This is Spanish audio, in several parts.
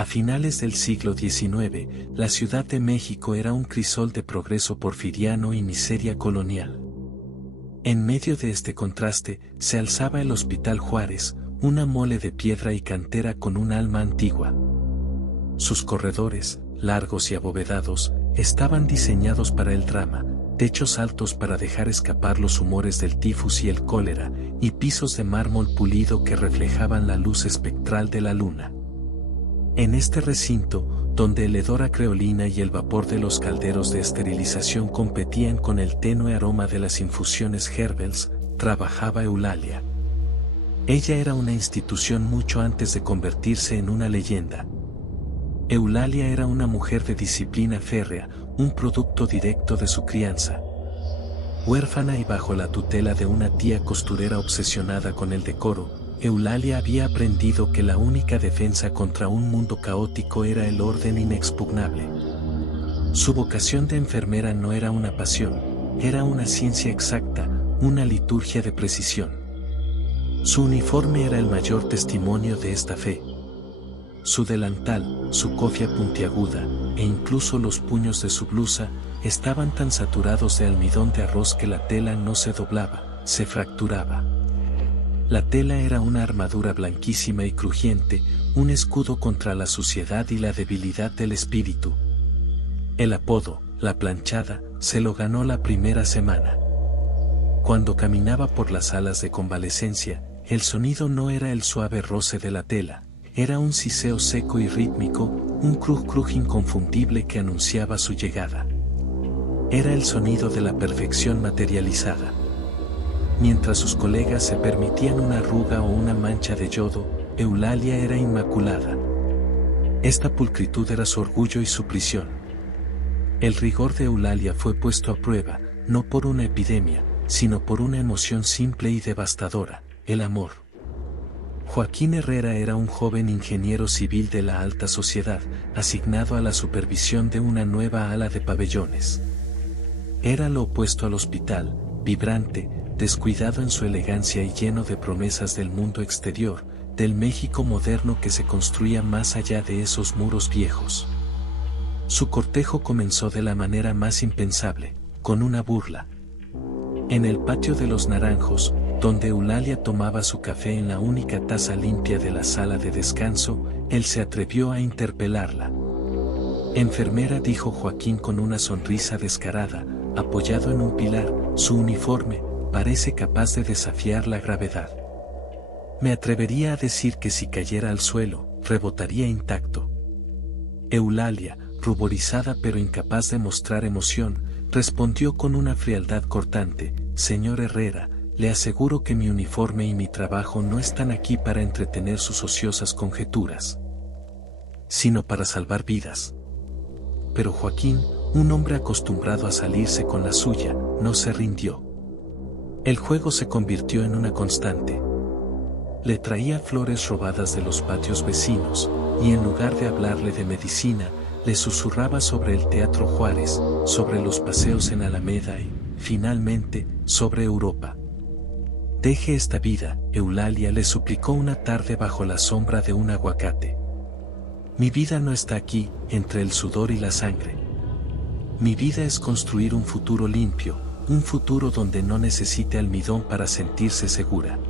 A finales del siglo XIX, la Ciudad de México era un crisol de progreso porfiriano y miseria colonial. En medio de este contraste, se alzaba el Hospital Juárez, una mole de piedra y cantera con un alma antigua. Sus corredores, largos y abovedados, estaban diseñados para el drama, techos altos para dejar escapar los humores del tifus y el cólera, y pisos de mármol pulido que reflejaban la luz espectral de la luna. En este recinto, donde el hedor a creolina y el vapor de los calderos de esterilización competían con el tenue aroma de las infusiones Herbels, trabajaba Eulalia. Ella era una institución mucho antes de convertirse en una leyenda. Eulalia era una mujer de disciplina férrea, un producto directo de su crianza. Huérfana y bajo la tutela de una tía costurera obsesionada con el decoro, Eulalia había aprendido que la única defensa contra un mundo caótico era el orden inexpugnable. Su vocación de enfermera no era una pasión, era una ciencia exacta, una liturgia de precisión. Su uniforme era el mayor testimonio de esta fe. Su delantal, su cofia puntiaguda, e incluso los puños de su blusa, estaban tan saturados de almidón de arroz que la tela no se doblaba, se fracturaba. La tela era una armadura blanquísima y crujiente, un escudo contra la suciedad y la debilidad del espíritu. El apodo, la planchada, se lo ganó la primera semana. Cuando caminaba por las salas de convalecencia, el sonido no era el suave roce de la tela, era un siseo seco y rítmico, un cruj inconfundible que anunciaba su llegada. Era el sonido de la perfección materializada. Mientras sus colegas se permitían una arruga o una mancha de yodo, Eulalia era inmaculada. Esta pulcritud era su orgullo y su prisión. El rigor de Eulalia fue puesto a prueba, no por una epidemia, sino por una emoción simple y devastadora, el amor. Joaquín Herrera era un joven ingeniero civil de la alta sociedad, asignado a la supervisión de una nueva ala de pabellones. Era lo opuesto al hospital, vibrante, descuidado en su elegancia y lleno de promesas del mundo exterior, del México moderno que se construía más allá de esos muros viejos. Su cortejo comenzó de la manera más impensable, con una burla. En el patio de los Naranjos, donde Eulalia tomaba su café en la única taza limpia de la sala de descanso, él se atrevió a interpelarla. Enfermera, dijo Joaquín con una sonrisa descarada, apoyado en un pilar, su uniforme parece capaz de desafiar la gravedad. Me atrevería a decir que si cayera al suelo, rebotaría intacto. Eulalia, ruborizada pero incapaz de mostrar emoción, respondió con una frialdad cortante: señor Herrera, le aseguro que mi uniforme y mi trabajo no están aquí para entretener sus ociosas conjeturas, sino para salvar vidas. Pero Joaquín, un hombre acostumbrado a salirse con la suya, no se rindió. El juego se convirtió en una constante. Le traía flores robadas de los patios vecinos, y en lugar de hablarle de medicina, le susurraba sobre el Teatro Juárez, sobre los paseos en Alameda y, finalmente, sobre Europa. Deje esta vida, Eulalia, le suplicó una tarde bajo la sombra de un aguacate. Mi vida no está aquí, entre el sudor y la sangre. Mi vida es construir un futuro limpio, un futuro donde no necesite almidón para sentirse segura.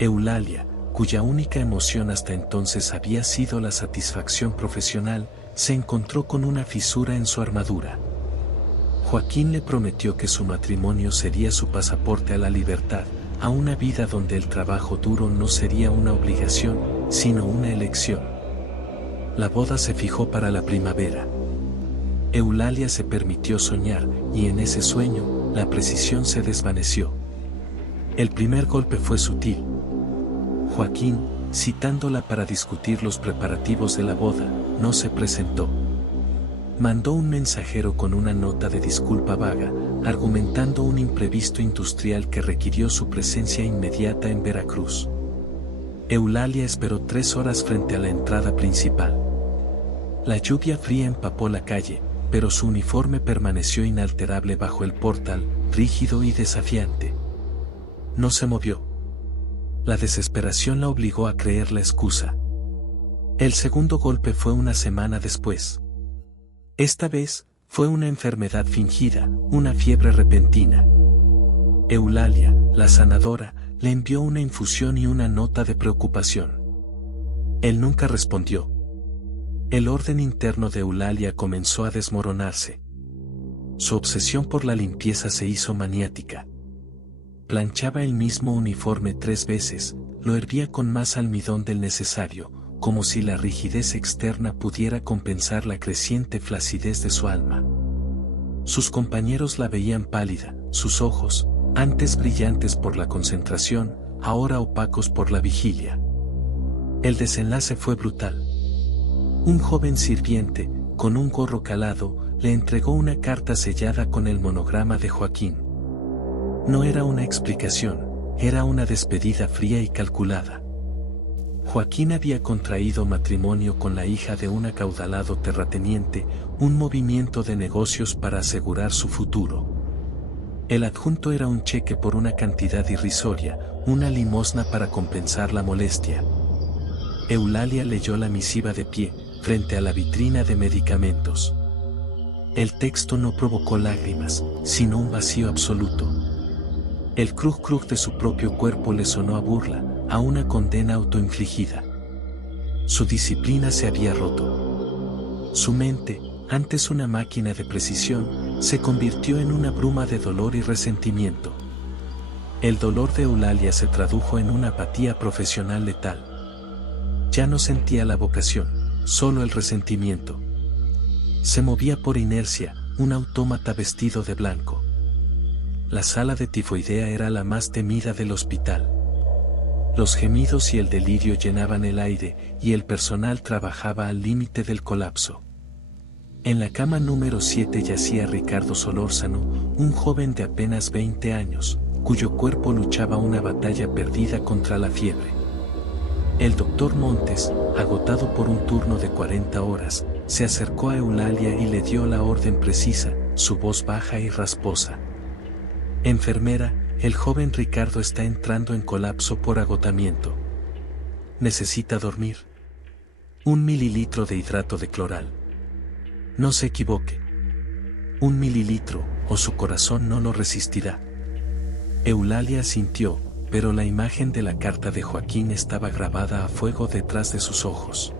Eulalia, cuya única emoción hasta entonces había sido la satisfacción profesional, se encontró con una fisura en su armadura. Joaquín le prometió que su matrimonio sería su pasaporte a la libertad, a una vida donde el trabajo duro no sería una obligación, sino una elección. La boda se fijó para la primavera. Eulalia se permitió soñar, y en ese sueño, la precisión se desvaneció. El primer golpe fue sutil. Joaquín, citándola para discutir los preparativos de la boda, no se presentó. Mandó un mensajero con una nota de disculpa vaga, argumentando un imprevisto industrial que requirió su presencia inmediata en Veracruz. Eulalia esperó 3 horas frente a la entrada principal. La lluvia fría empapó la calle, pero su uniforme permaneció inalterable bajo el portal, rígido y desafiante. No se movió. La desesperación la obligó a creer la excusa. El segundo golpe fue una semana después. Esta vez, fue una enfermedad fingida, una fiebre repentina. Eulalia, la sanadora, le envió una infusión y una nota de preocupación. Él nunca respondió. El orden interno de Eulalia comenzó a desmoronarse. Su obsesión por la limpieza se hizo maniática. Planchaba el mismo uniforme 3 veces, lo hervía con más almidón del necesario, como si la rigidez externa pudiera compensar la creciente flacidez de su alma. Sus compañeros la veían pálida, sus ojos, antes brillantes por la concentración, ahora opacos por la vigilia. El desenlace fue brutal. Un joven sirviente, con un gorro calado, le entregó una carta sellada con el monograma de Joaquín. No era una explicación, era una despedida fría y calculada. Joaquín había contraído matrimonio con la hija de un acaudalado terrateniente, un movimiento de negocios para asegurar su futuro. El adjunto era un cheque por una cantidad irrisoria, una limosna para compensar la molestia. Eulalia leyó la misiva de pie, frente a la vitrina de medicamentos. El texto no provocó lágrimas, sino un vacío absoluto. El cruje de su propio cuerpo le sonó a burla, a una condena autoinfligida. Su disciplina se había roto. Su mente, antes una máquina de precisión, se convirtió en una bruma de dolor y resentimiento. El dolor de Eulalia se tradujo en una apatía profesional letal. Ya no sentía la vocación, solo el resentimiento. Se movía por inercia, un autómata vestido de blanco. La sala de tifoidea era la más temida del hospital. Los gemidos y el delirio llenaban el aire, y el personal trabajaba al límite del colapso. En la cama número 7 yacía Ricardo Solórzano, un joven de apenas 20 años, cuyo cuerpo luchaba una batalla perdida contra la fiebre. El doctor Montes, agotado por un turno de 40 horas, se acercó a Eulalia y le dio la orden precisa, su voz baja y rasposa. Enfermera, el joven Ricardo está entrando en colapso por agotamiento. Necesita dormir. 1 mililitro de hidrato de cloral. No se equivoque. 1 mililitro, o su corazón no lo resistirá. Eulalia asintió, pero la imagen de la carta de Joaquín estaba grabada a fuego detrás de sus ojos.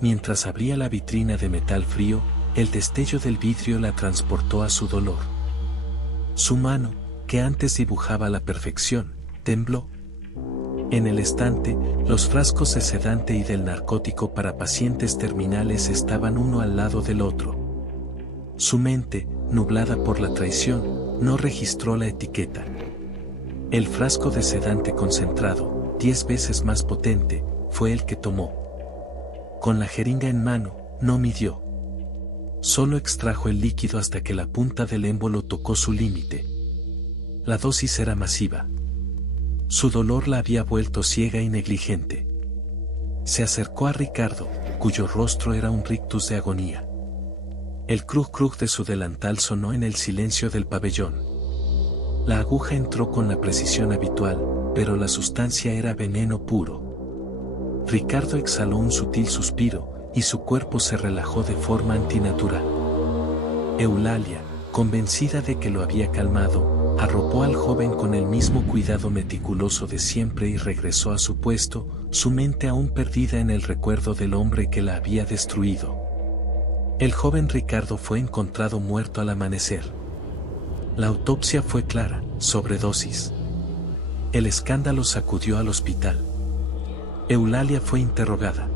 Mientras abría la vitrina de metal frío, el destello del vidrio la transportó a su dolor. Su mano, que antes dibujaba la perfección, tembló. En el estante, los frascos de sedante y del narcótico para pacientes terminales estaban uno al lado del otro. Su mente, nublada por la traición, no registró la etiqueta. El frasco de sedante concentrado, 10 veces más potente, fue el que tomó. Con la jeringa en mano, no midió. Solo extrajo el líquido hasta que la punta del émbolo tocó su límite. La dosis era masiva. Su dolor la había vuelto ciega y negligente. Se acercó a Ricardo, cuyo rostro era un rictus de agonía. El cruje de su delantal sonó en el silencio del pabellón. La aguja entró con la precisión habitual, pero la sustancia era veneno puro. Ricardo exhaló un sutil suspiro, y su cuerpo se relajó de forma antinatural. Eulalia, convencida de que lo había calmado, arropó al joven con el mismo cuidado meticuloso de siempre y regresó a su puesto, su mente aún perdida en el recuerdo del hombre que la había destruido. El joven Ricardo fue encontrado muerto al amanecer. La autopsia fue clara, sobredosis. El escándalo sacudió al hospital. Eulalia fue interrogada.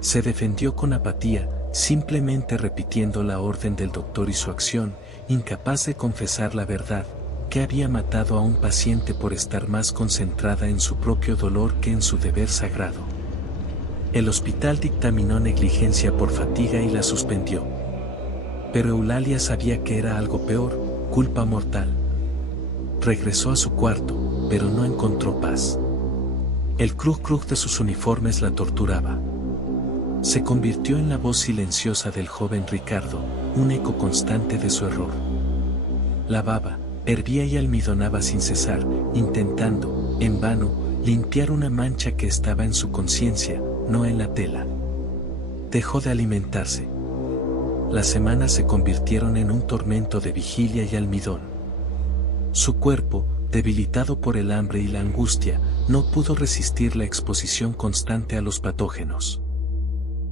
Se defendió con apatía, simplemente repitiendo la orden del doctor y su acción, incapaz de confesar la verdad, que había matado a un paciente por estar más concentrada en su propio dolor que en su deber sagrado. El hospital dictaminó negligencia por fatiga y la suspendió. Pero Eulalia sabía que era algo peor, culpa mortal. Regresó a su cuarto, pero no encontró paz. El cruje de sus uniformes la torturaba. Se convirtió en la voz silenciosa del joven Ricardo, un eco constante de su error. Lavaba, hervía y almidonaba sin cesar, intentando, en vano, limpiar una mancha que estaba en su conciencia, no en la tela. Dejó de alimentarse. Las semanas se convirtieron en un tormento de vigilia y almidón. Su cuerpo, debilitado por el hambre y la angustia, no pudo resistir la exposición constante a los patógenos.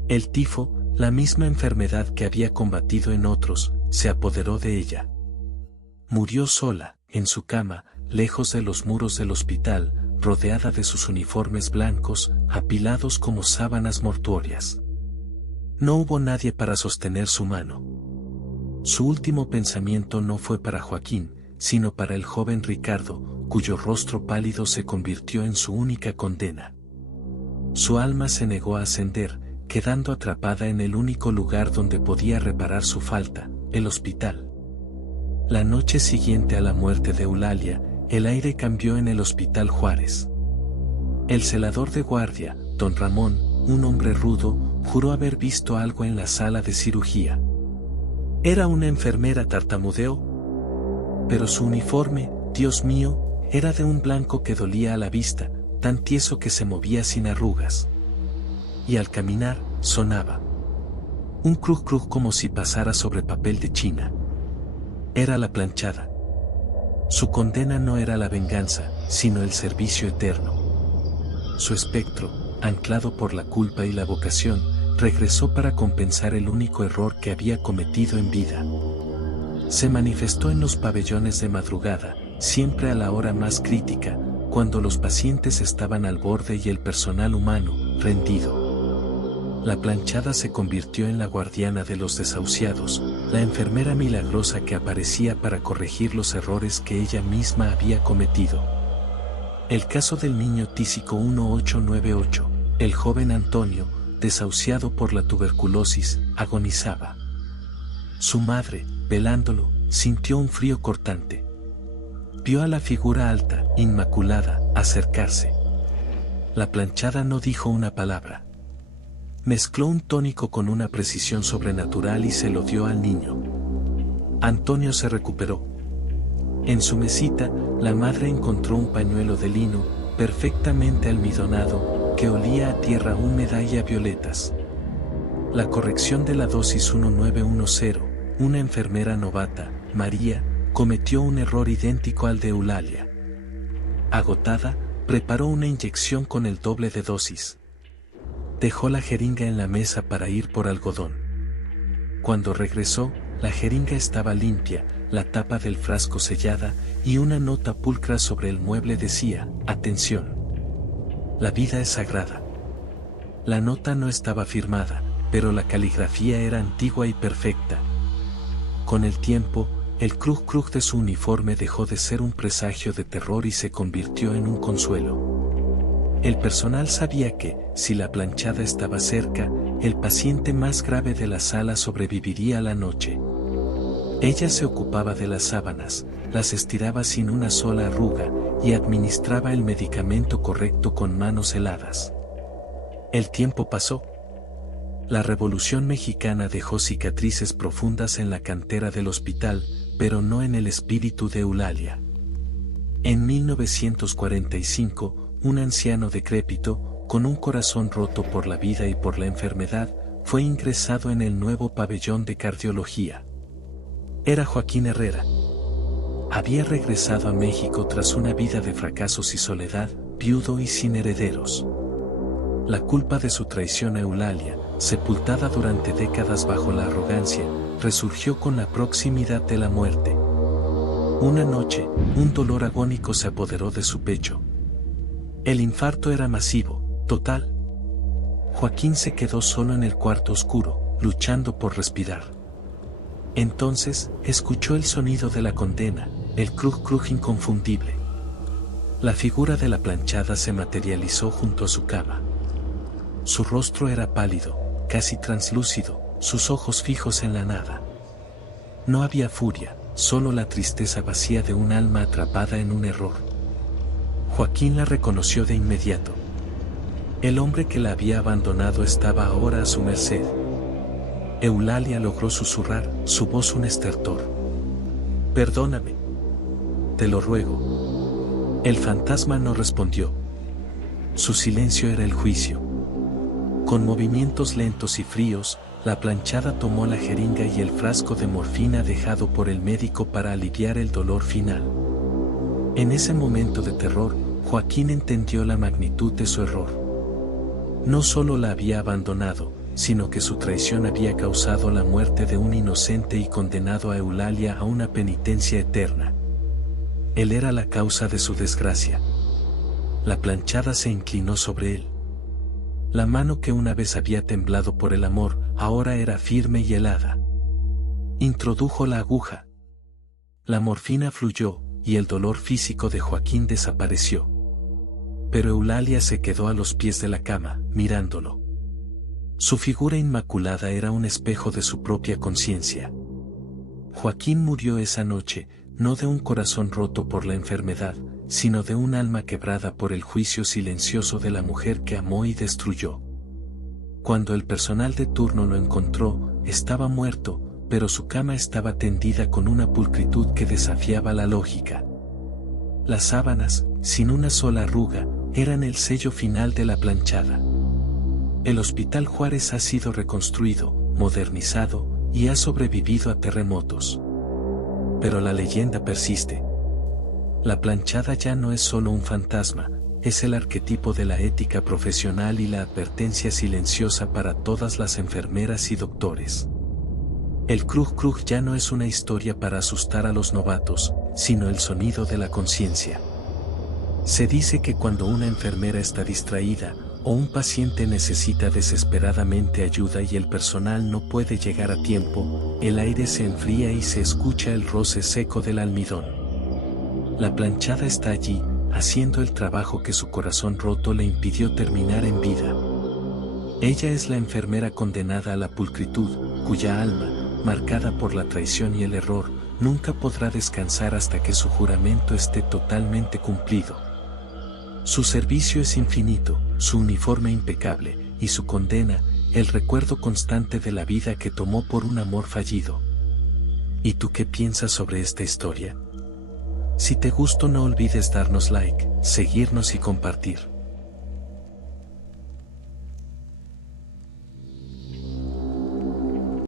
El tifo, la misma enfermedad que había combatido en otros, se apoderó de ella. Murió sola, en su cama, lejos de los muros del hospital, rodeada de sus uniformes blancos, apilados como sábanas mortuorias. No hubo nadie para sostener su mano. Su último pensamiento no fue para Joaquín, sino para el joven Ricardo, cuyo rostro pálido se convirtió en su única condena. Su alma se negó a ascender, quedando atrapada en el único lugar donde podía reparar su falta, el hospital. La noche siguiente a la muerte de Eulalia, el aire cambió en el Hospital Juárez. El celador de guardia, don Ramón, un hombre rudo, juró haber visto algo en la sala de cirugía. Era una enfermera, tartamudeó. Pero su uniforme, Dios mío, era de un blanco que dolía a la vista, tan tieso que se movía sin arrugas. Y al caminar, sonaba un cruz cruz como si pasara sobre papel de China. Era la planchada. Su condena no era la venganza, sino el servicio eterno. Su espectro, anclado por la culpa y la vocación, regresó para compensar el único error que había cometido en vida. Se manifestó en los pabellones de madrugada, siempre a la hora más crítica, cuando los pacientes estaban al borde y el personal humano, rendido. La planchada se convirtió en la guardiana de los desahuciados, la enfermera milagrosa que aparecía para corregir los errores que ella misma había cometido. El caso del niño tísico 1898, el joven Antonio, desahuciado por la tuberculosis, agonizaba. Su madre, velándolo, sintió un frío cortante. Vio a la figura alta, inmaculada, acercarse. La planchada no dijo una palabra. Mezcló un tónico con una precisión sobrenatural y se lo dio al niño. Antonio se recuperó. En su mesita, la madre encontró un pañuelo de lino, perfectamente almidonado, que olía a tierra húmeda y a violetas. La corrección de la dosis 1910, una enfermera novata, María, cometió un error idéntico al de Eulalia. Agotada, preparó una inyección con el doble de dosis. Dejó la jeringa en la mesa para ir por algodón. Cuando regresó, la jeringa estaba limpia, la tapa del frasco sellada, y una nota pulcra sobre el mueble decía: atención. La vida es sagrada. La nota no estaba firmada, pero la caligrafía era antigua y perfecta. Con el tiempo, el cruz cruz de su uniforme dejó de ser un presagio de terror y se convirtió en un consuelo. El personal sabía que, si la planchada estaba cerca, el paciente más grave de la sala sobreviviría a la noche. Ella se ocupaba de las sábanas, las estiraba sin una sola arruga, y administraba el medicamento correcto con manos heladas. El tiempo pasó. La Revolución Mexicana dejó cicatrices profundas en la cantera del hospital, pero no en el espíritu de Eulalia. En 1945, un anciano decrépito, con un corazón roto por la vida y por la enfermedad, fue ingresado en el nuevo pabellón de cardiología. Era Joaquín Herrera. Había regresado a México tras una vida de fracasos y soledad, viudo y sin herederos. La culpa de su traición a Eulalia, sepultada durante décadas bajo la arrogancia, resurgió con la proximidad de la muerte. Una noche, un dolor agónico se apoderó de su pecho. El infarto era masivo, total. Joaquín se quedó solo en el cuarto oscuro, luchando por respirar. Entonces, escuchó el sonido de la condena, el cruz cruz inconfundible. La figura de la planchada se materializó junto a su cama. Su rostro era pálido, casi translúcido, sus ojos fijos en la nada. No había furia, solo la tristeza vacía de un alma atrapada en un error. Joaquín la reconoció de inmediato. El hombre que la había abandonado estaba ahora a su merced. Eulalia logró susurrar, su voz un estertor. «Perdóname. Te lo ruego». El fantasma no respondió. Su silencio era el juicio. Con movimientos lentos y fríos, la planchada tomó la jeringa y el frasco de morfina dejado por el médico para aliviar el dolor final. En ese momento de terror, Joaquín entendió la magnitud de su error. No solo la había abandonado, sino que su traición había causado la muerte de un inocente y condenado a Eulalia a una penitencia eterna. Él era la causa de su desgracia. La planchada se inclinó sobre él. La mano que una vez había temblado por el amor, ahora era firme y helada. Introdujo la aguja. La morfina fluyó, y el dolor físico de Joaquín desapareció. Pero Eulalia se quedó a los pies de la cama, mirándolo. Su figura inmaculada era un espejo de su propia conciencia. Joaquín murió esa noche, no de un corazón roto por la enfermedad, sino de un alma quebrada por el juicio silencioso de la mujer que amó y destruyó. Cuando el personal de turno lo encontró, estaba muerto, pero su cama estaba tendida con una pulcritud que desafiaba la lógica. Las sábanas, sin una sola arruga, eran el sello final de la planchada. El Hospital Juárez ha sido reconstruido, modernizado, y ha sobrevivido a terremotos. Pero la leyenda persiste. La planchada ya no es solo un fantasma, es el arquetipo de la ética profesional y la advertencia silenciosa para todas las enfermeras y doctores. El Krug Krug ya no es una historia para asustar a los novatos, sino el sonido de la conciencia. Se dice que cuando una enfermera está distraída, o un paciente necesita desesperadamente ayuda y el personal no puede llegar a tiempo, el aire se enfría y se escucha el roce seco del almidón. La planchada está allí, haciendo el trabajo que su corazón roto le impidió terminar en vida. Ella es la enfermera condenada a la pulcritud, cuya alma, marcada por la traición y el error, nunca podrá descansar hasta que su juramento esté totalmente cumplido. Su servicio es infinito, su uniforme impecable, y su condena, el recuerdo constante de la vida que tomó por un amor fallido. ¿Y tú qué piensas sobre esta historia? Si te gustó, no olvides darnos like, seguirnos y compartir.